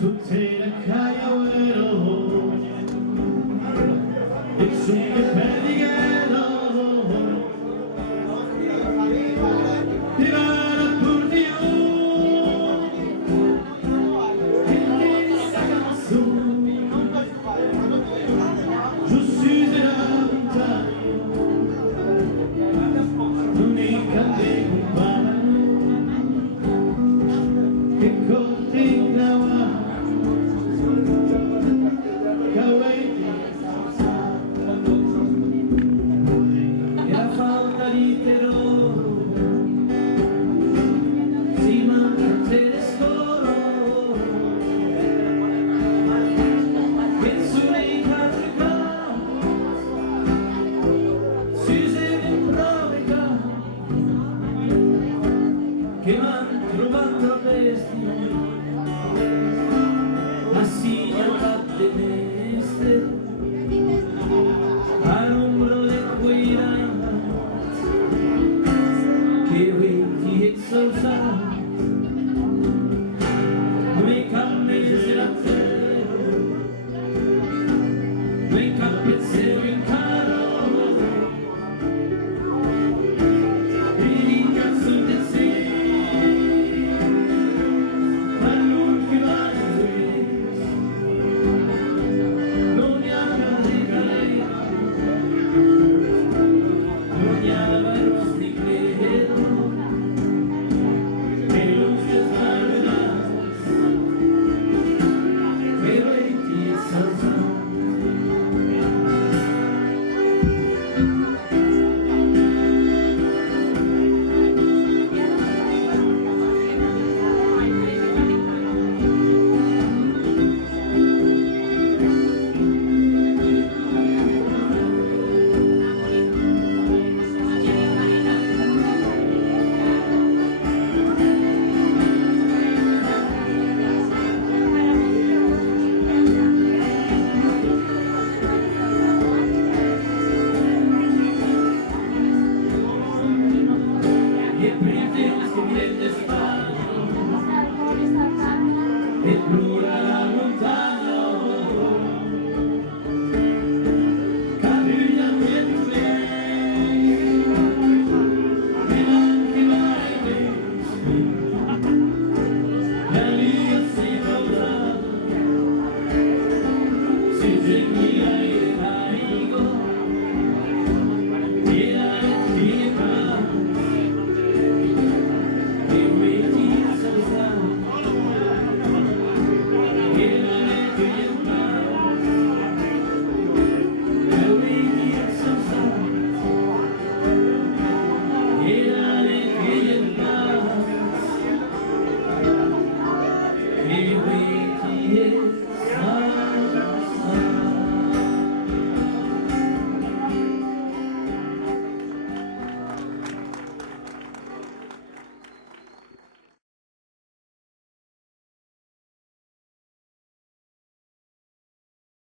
Tutela caiuero e sulle pedighetto ti vara pur Dio che ti saca su je suis de la montagne non è cade compagno che continua e la falta di terrore si manca te ne solo che sulle carica si sente provoca che m'han trovato a bestia la signora de mestre all'ombra di quei ragazzi che venti exaltati come cammini la terra come capezzero in caro e l'incazzo del sì all'ultima e